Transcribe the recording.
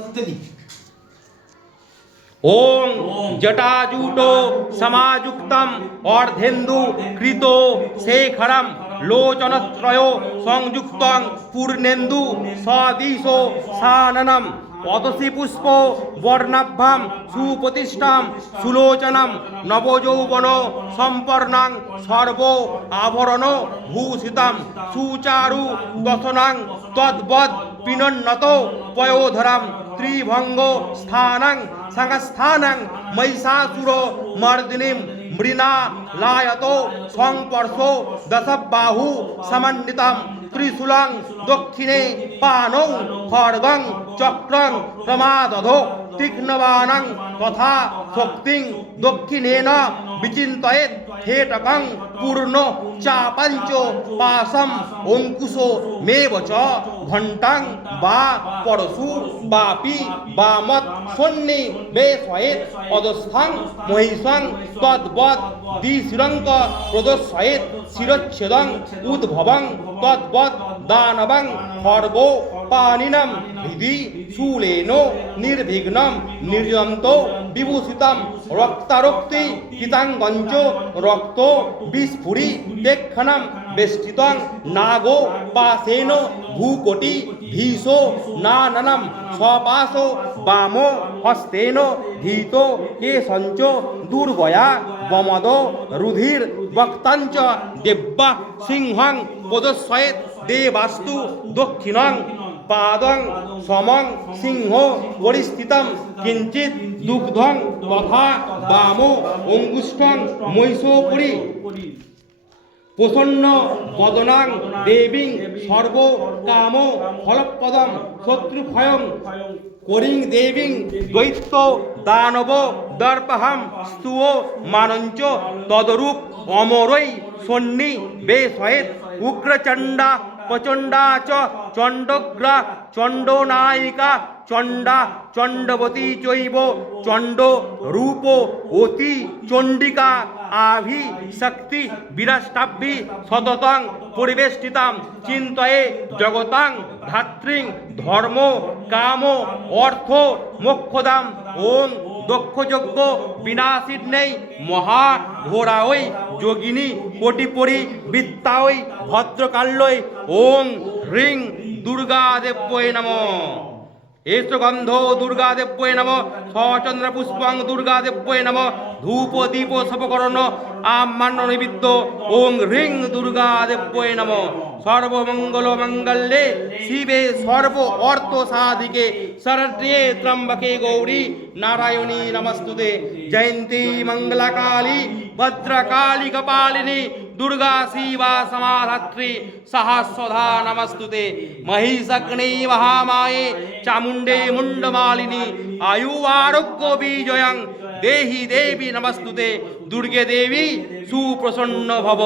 ইত্যাদি। ওং জটাজুটো সমাযুক্তম অর্ধেন্দু কৃত শেখরম লোচনত্রয় সংযুক্তং পূর্ণেন্দু সদিশো সাননম পদসি পুষ্প বর্ণাভ্যাম সুপ্রতিষ্ঠাম সুলোচনম নবযৌবন সম্পর্ণাং সর্ব আভরণ ভূষিতাম সুচারু দশনাং তদ্বদ পিনন্নত পয়োধরাম ত্রিভঙ্গ স্থানাং সংস্থানাং মহিষাসুর মর্দিনীম মৃণা লায়তো সংপর্শো দশবাহু সমন্বিতম ত্রিশূলং দক্ষিণে পানৌ খড়গং চক্রং প্রমাদধো তীক্ষ্ণবাণং তথা শক্তিং দক্ষিণেন বিচিন্তয়েৎ হেটকং পূর্ণ চাপঞ্চ পাশম অঙ্কুশো মেব চ ঘণ্টাং বা পরশু বাপি বামৎ সন্নি বেশয়েৎ অদস্থাং মহিষং তদ্বৎ দ্বিশৃঙ্গ প্রদর্শয়েৎ শিরচ্ছেদং উদ্ভবং তদ্বৎ দানবং খর্গো পানিনম হৃদি শূলেন নির্বিঘ্নম নির্যন্ত বিভূষিতম রক্তারক্তি পিতাঙ্গঞ্চ রক্ত বিস্ফুরি দেক্ষণম বেষ্টিতং নাগো পাশেন ভূকোটি ভীষো নাননম স্বপাশো বামো হস্তেন ধীত কেশঞ্চ দুর্গয়া বমদ রুধির বক্তাঞ্চ দেব্যা সিংহং প্রদর্শয়েৎ দেবাস্তু দক্ষিণং পাদং সমং সিংহ পরিস্থিতম কিঞ্চিত দুগ্ধং তথা বামো অঙ্গুষ্ঠং মহিষোপুরী প্রসন্ন বদনাং দেবীং সর্ব কাম ফলপ্রদম শত্রুভয়ং করিং দেবীং দৈত্য দানব দর্পহম স্তুও মানঞ্চ তদরূপ অমরৈ সন্নি বেশয়েৎ উগ্রচণ্ডা প্রচণ্ডা চ চণ্ডগ্রা চণ্ডনায়িকা চণ্ডা চণ্ডবতী চৈব চণ্ড রূপ অতি চণ্ডিকা আভি শক্তি বিরাষ্টাভি সততং পরিবেষ্টিতাম চিন্তয়ে জগতাং ধাত্রীং ধর্ম কাম অর্থ মোক্ষদাম ওং দক্ষযজ্ঞ বিনাশিন্যৈ মহাঘোরাঐ যোগিনী কোটিপরি বিত্তাঐ ভদ্রকাল্যৈ ওং হ্রিং দুর্গাদেব্যৈ নমঃ এষ গন্ধ দুর্গাদেব্যৈ নমঃ সচন্দ্রপুষ্পং দুর্গাদেব্যৈ নমঃ ধূপ দীপ সপকরণ আম্মান্য নৈবেদ্য ওং হ্রিং দুর্গাদেব্যৈ নমঃ সর্বমঙ্গল মঙ্গলে শিবে সর্ব অর্থ সাধিকে শরণ্যে ত্র্যম্বকে গৌরী নারায়ণী নমস্তুতে জয়ন্তী মঙ্গলকালী ভদ্রকালী কপালিনী দুর্গা শিবা সমাধাত্রী সহস্রধা নমস্তুতে মহিষগ্নি মহামায়ে চামুণ্ডে মুণ্ডমালিনী আয়ু আরোগ্য বিজয়ং দেহি দেবী নমস্তুতে দুর্গে দেবী সুপ্রসন্ন ভব।